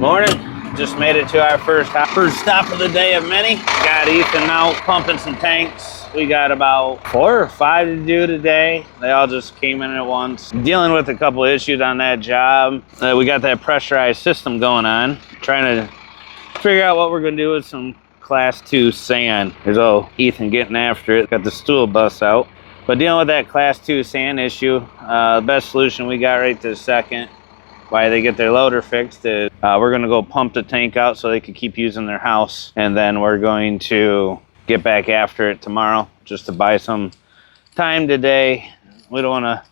Morning. Just made it to our first stop of the day of many. Got Ethan out pumping some tanks. We got about 4 or 5 to do today. They all just came in at once. Dealing with a couple issues on that job. We got that pressurized system going on. Trying to figure out what we're gonna do with some class 2 sand. There's old Ethan getting after it. Got the stool bus out. But dealing with that class 2 sand issue, the best solution we got right this second, while they get their loader fixed, is we're gonna go pump the tank out so they can keep using their house. And then we're going to get back after it tomorrow just to buy some time today. We don't wanna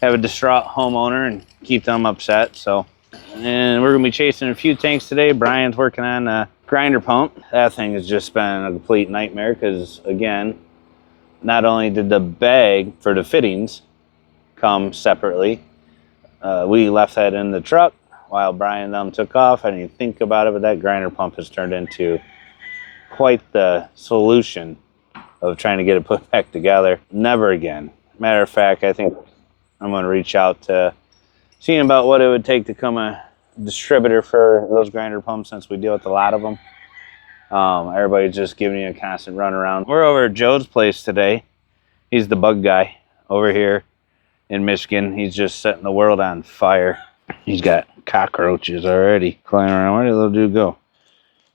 have a distraught homeowner and keep them upset. So, and we're gonna be chasing a few tanks today. Brian's working on a grinder pump. That thing has just been a complete nightmare because, again, not only did the bag for the fittings come separately, we left that in the truck while Brian and them took off. I didn't even think about it, but that grinder pump has turned into quite the solution of trying to get it put back together. Never again. Matter of fact, I think I'm going to reach out to seeing about what it would take to become a distributor for those grinder pumps, since we deal with a lot of them. Everybody's just giving you a constant run around. We're over at Joe's place today. He's the bug guy over here in Michigan. He's just setting the world on fire. He's got cockroaches already flying around. Where did the little dude go?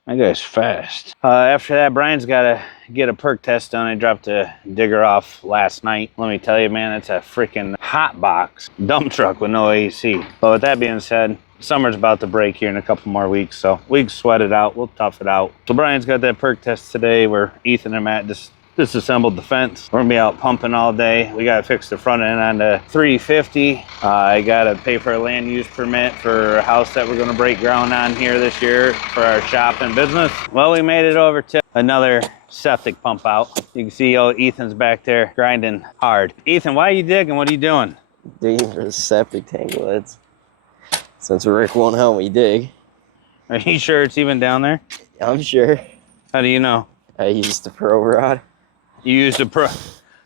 That guy's fast. After that, Brian's got to get a perk test done. I dropped a digger off last night. Let me tell you, man, it's a freaking hot box dump truck with no AC. But with that being said, summer's about to break here in a couple more weeks, so we can sweat it out. We'll tough it out. So Brian's got that perk test today where Ethan and Matt just disassembled the fence. We're gonna be out pumping all day. We gotta fix the front end on the 350. I gotta pay for a land use permit for a house that we're gonna break ground on here this year for our shop and business. Well, we made it over to another septic pump out. You can see old Ethan's back there grinding hard. Ethan, why are you digging? What are you doing? Digging for the septic tank lids. Since Rick won't help me dig. Are you sure it's even down there? I'm sure. How do you know? I used the pro rod. You used a pro.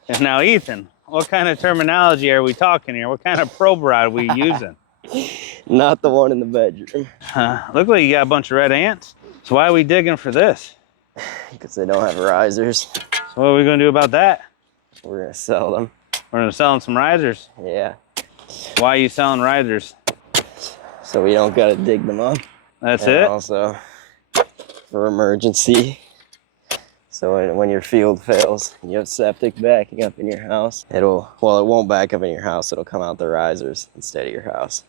And now, Ethan, what kind of terminology are we talking here? What kind of probe rod are we using? Not the one in the bedroom. Look like you got a bunch of red ants. So why are we digging for this? Because they don't have risers. So what are we going to do about that? We're going to sell them. We're going to sell them some risers. Yeah. Why are you selling risers? So we don't got to dig them up. That's and it? Also, for emergency. So when your field fails, you have septic backing up in your house. It won't back up in your house. It'll come out the risers instead of your house.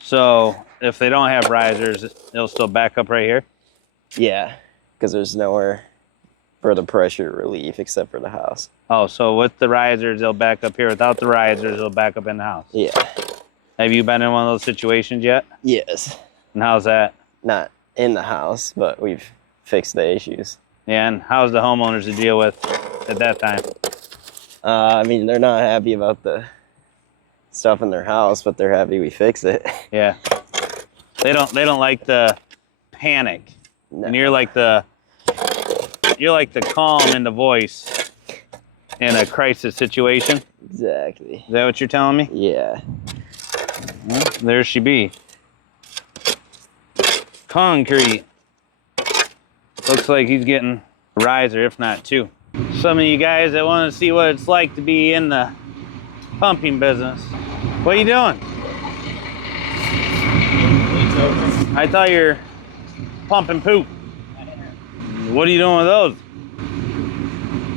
So if they don't have risers, it'll still back up right here? Yeah, because there's nowhere for the pressure relief except for the house. Oh, so with the risers, they'll back up here. Without the risers, they'll back up in the house? Yeah. Have you been in one of those situations yet? Yes. And how's that? Not in the house, but we've fixed the issues. Yeah, and how's the homeowners to deal with at that time? I mean, they're not happy about the stuff in their house, but they're happy we fix it. Yeah. They don't like the panic. No. And you're like the calm in the voice in a crisis situation. Exactly. Is that what you're telling me? Yeah. Well, there she be. Concrete. Looks like he's getting a riser, if not 2. Some of you guys that want to see what it's like to be in the pumping business. What are you doing? I thought you were pumping poop. What are you doing with those?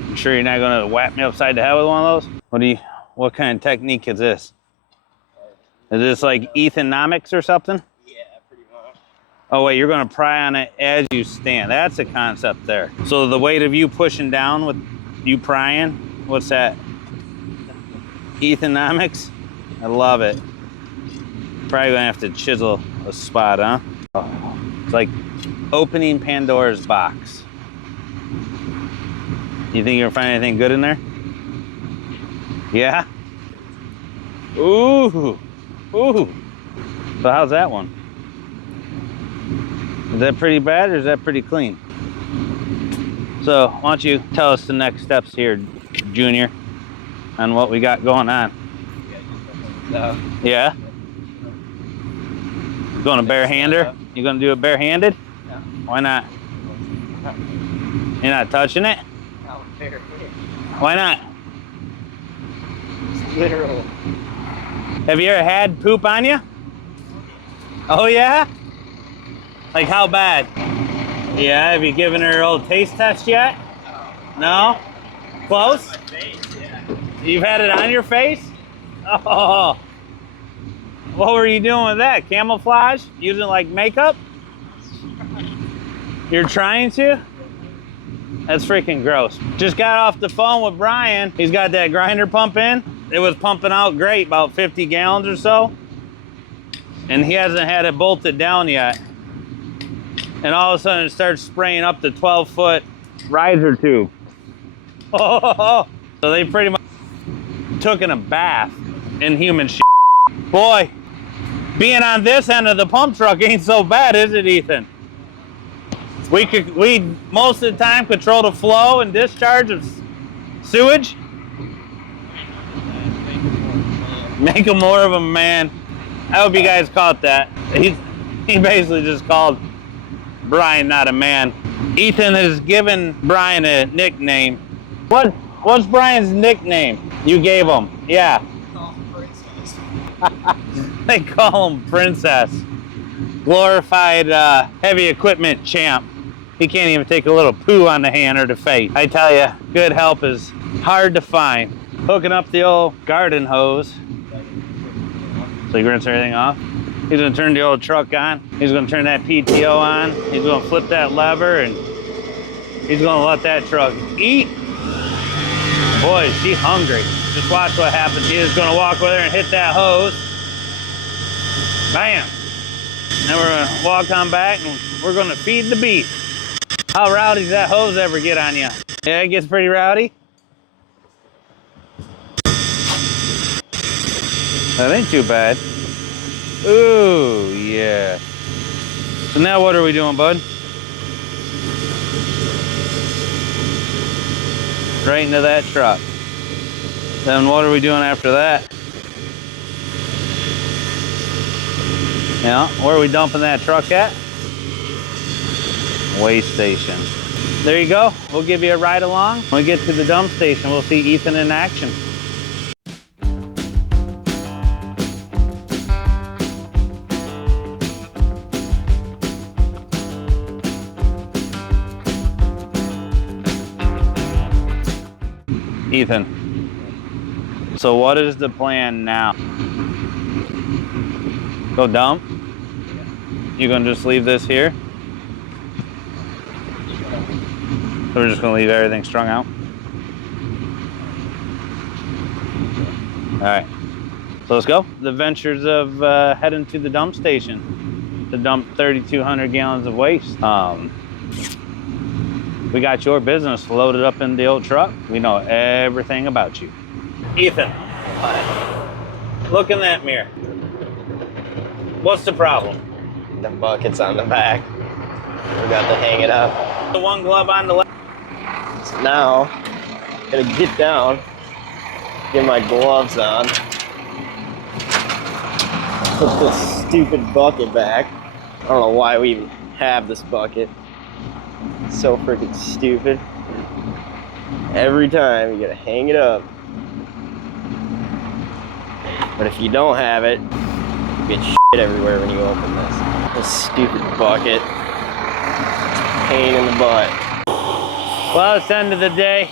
You sure you're not going to whap me upside the head with one of those? What kind of technique is this? Is this like Ethanomics or something? Oh wait, you're gonna pry on it as you stand. That's a concept there. So the weight of you pushing down with you prying, what's that? Ethanomics? I love it. Probably gonna have to chisel a spot, huh? Oh, it's like opening Pandora's box. You think you're gonna find anything good in there? Yeah? Ooh, ooh. So how's that one? Is that pretty bad or is that pretty clean? So why don't you tell us the next steps here, Junior, on what we got going on? Yeah? Going going to barehander? You gonna do it barehanded? No. Why not? You're not touching it? No, barehanded. Why not? It's literal. Have you ever had poop on you? Oh yeah? Like how bad? Yeah, have you given her an old taste test yet? No? Close? You've had it on your face? Oh. What were you doing with that? Camouflage? Using like makeup? You're trying to? That's freaking gross. Just got off the phone with Brian. He's got that grinder pump in. It was pumping out great, about 50 gallons or so. And he hasn't had it bolted down yet. And all of a sudden it starts spraying up the 12-foot riser tube. Oh, so they pretty much took in a bath in human shit. Boy, being on this end of the pump truck ain't so bad, is it, Ethan? We most of the time control the flow and discharge of sewage. Make him more of a man. I hope you guys caught that. He basically just called Brian not a man. Ethan has given Brian a nickname. What's Brian's nickname you gave him? Yeah. They call him Princess. Glorified heavy equipment champ. He can't even take a little poo on the hand or the face. I tell you, good help is hard to find. Hooking up the old garden hose. So you rinse everything off. He's gonna turn the old truck on. He's gonna turn that PTO on. He's gonna flip that lever and he's gonna let that truck eat. Boy, is she hungry. Just watch what happens. He is gonna walk with her and hit that hose. Bam. Then we're gonna walk on back and we're gonna feed the beef. How rowdy does that hose ever get on you? Yeah, it gets pretty rowdy. That ain't too bad. Ooh, yeah. So now what are we doing, bud? Right into that truck. Then what are we doing after that? Yeah, where are we dumping that truck at? Waste station. There you go. We'll give you a ride along. When we get to the dump station, we'll see Ethan in action. Ethan, so what is the plan now? Go dump? You gonna just leave this here? So we're just gonna leave everything strung out? All right, so let's go. The adventures of heading to the dump station to dump 3,200 gallons of waste. We got your business loaded up in the old truck. We know everything about you. Ethan, look in that mirror. What's the problem? The bucket's on the back. We got to hang it up. The one glove on the left. So now, gotta get down, get my gloves on, put this stupid bucket back. I don't know why we even have this bucket. It's so freaking stupid. Every time you gotta hang it up. But if you don't have it, you get shit everywhere when you open this stupid bucket. It's a pain in the butt. Well, it's the end of the day.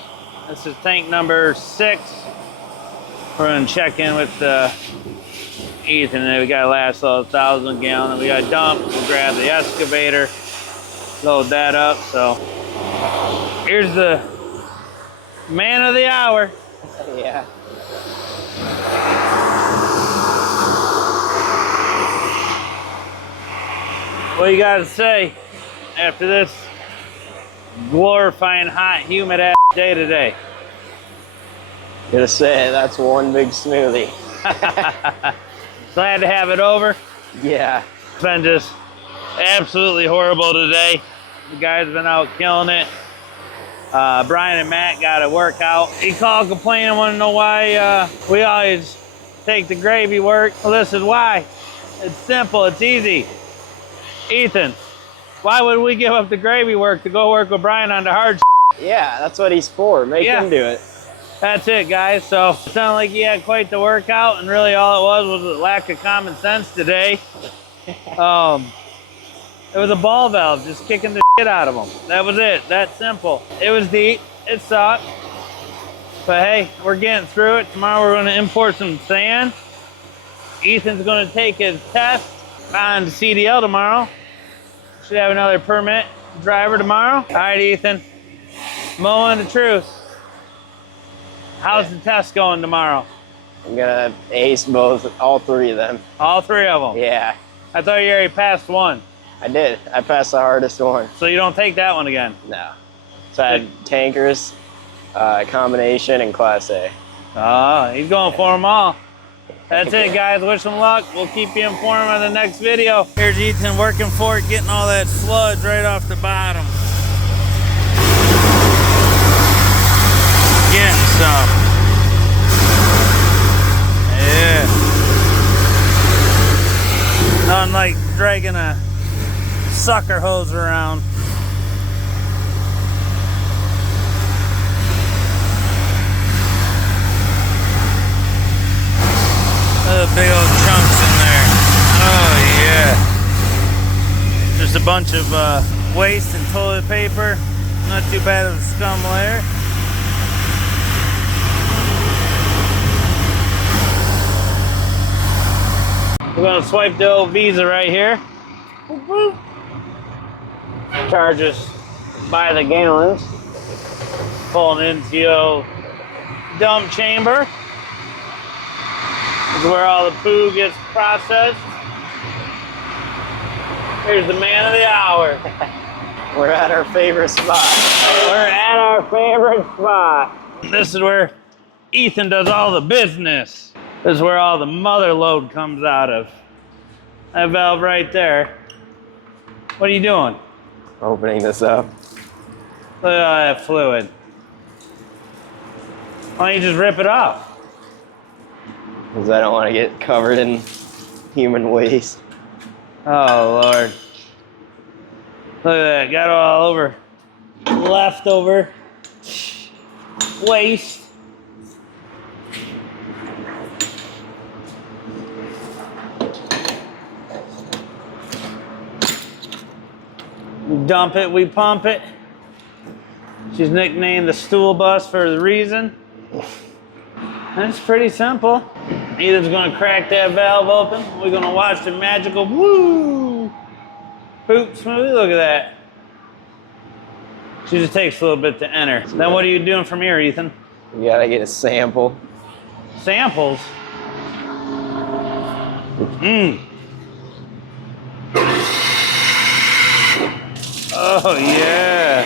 This is tank number 6. We're gonna check in with Ethan. And we got last 1,000 gallon. And we got dump. We'll grab the excavator, load that up. So here's the man of the hour. Yeah. What you gotta say after this glorifying hot, humid ass day today? Gotta say, that's one big smoothie. Glad to have it over. Yeah. It's been just absolutely horrible today. The guys have been out killing it. Brian and Matt got a workout. He called complaining, want to know why we always take the gravy work. Well, listen, why? It's simple, it's easy. Ethan, why would we give up the gravy work to go work with Brian on the hard? Yeah, that's what he's for. Make him do it. That's it, guys. So it sounded like he had quite the workout, and really all it was a lack of common sense today. It was a ball valve just kicking the shit out of him. That was it. That simple. It was deep. It sucked. But hey, we're getting through it. Tomorrow we're going to import some sand. Ethan's going to take his test on the CDL tomorrow. Should have another permit driver tomorrow. All right, Ethan. Moment of truth. How's the test going tomorrow? I'm gonna ace all three of them. All three of them? Yeah. I thought you already passed one. I did. I passed the hardest one. So you don't take that one again? No. So I had tankers, combination, and Class A. Oh, he's going for them all. That's it, guys. Wish him luck. We'll keep you informed on the next video. Here's Ethan working for it, getting all that sludge right off the bottom. Getting some. Yeah. Nothing like dragging a sucker hose around. Big old chunks in there. Oh yeah. Just a bunch of waste and toilet paper. Not too bad of a scum layer. We're gonna swipe the old Visa right here. Boop, boop. Charge us by the gallons. Pulling into your dump chamber. This is where all the poo gets processed. Here's the man of the hour. We're at our favorite spot. We're at our favorite spot. This is where Ethan does all the business. This is where all the mother load comes out of. That valve right there. What are you doing? Opening this up. Look at all that fluid. Why don't you just rip it off? Because I don't want to get covered in human waste. Oh, Lord. Look at that. Got it all over. Leftover waste. We dump it, we pump it. She's nicknamed the stool bus for the reason. That's pretty simple. Ethan's gonna crack that valve open. We're gonna watch the magical woo poop smoothie. Look at that. She just takes a little bit to enter. Then what are you doing from here, Ethan? You gotta get a sample. Samples? Oh yeah.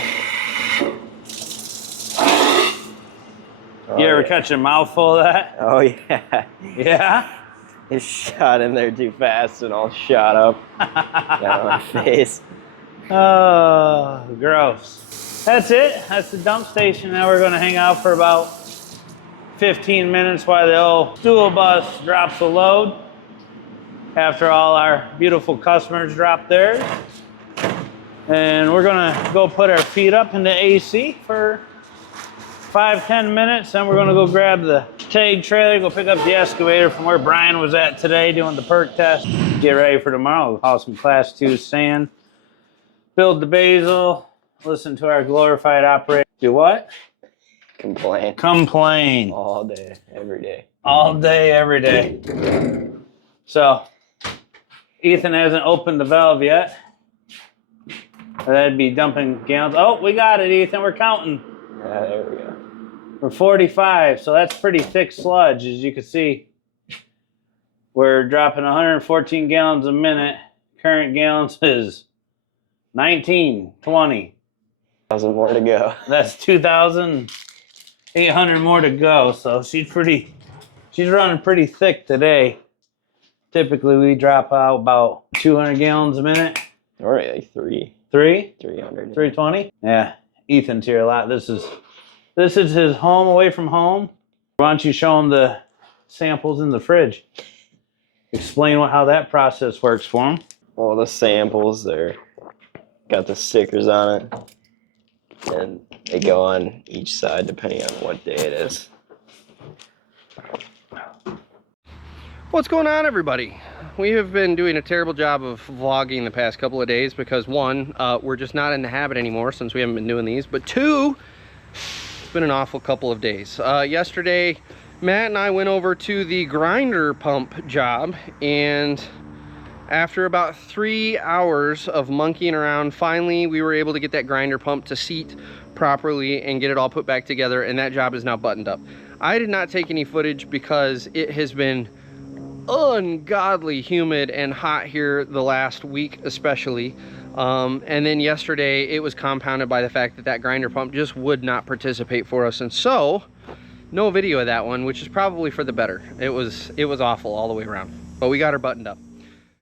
You ever catch a mouthful of that? Oh yeah. Yeah? It shot in there too fast and all shot up. Got on my face. Oh, gross. That's it. That's the dump station. Now we're going to hang out for about 15 minutes while the old stool bus drops a load. After all our beautiful customers drop theirs. And we're going to go put our feet up in the AC for 5-10 minutes, then we're gonna go grab the tag trailer, go pick up the excavator from where Brian was at today doing the perk test. Get ready for tomorrow. We'll haul some class 2 sand, build the basil, listen to our glorified operator. Do what? Complain. Complain. All day, every day. All day, every day. So, Ethan hasn't opened the valve yet. That'd be dumping gallons. Oh, we got it, Ethan. We're counting. Yeah, there we go. We're 45, so that's pretty thick sludge, as you can see. We're dropping 114 gallons a minute. Current gallons is 19, 20. 1,000 more to go. That's 2,800 more to go, so she's running pretty thick today. Typically, we drop out about 200 gallons a minute. All right, like 300. 320? Yeah, Ethan's here a lot. This is his home away from home. Why don't you show him the samples in the fridge? Explain how that process works for him. all the samples. They're got the stickers on it, and they go on each side depending on what day it is. What's going on, everybody? We have been doing a terrible job of vlogging the past couple of days because one, we're just not in the habit anymore since we haven't been doing these, but two, it's been an awful couple of days. Yesterday, Matt and I went over to the grinder pump job, and after about 3 hours of monkeying around, finally we were able to get that grinder pump to seat properly and get it all put back together, and that job is now buttoned up. I did not take any footage because it has been ungodly humid and hot here the last week especially, and then yesterday it was compounded by the fact that that grinder pump just would not participate for us, and so no video of that one, which is probably for the better. It was awful all the way around, but we got her buttoned up.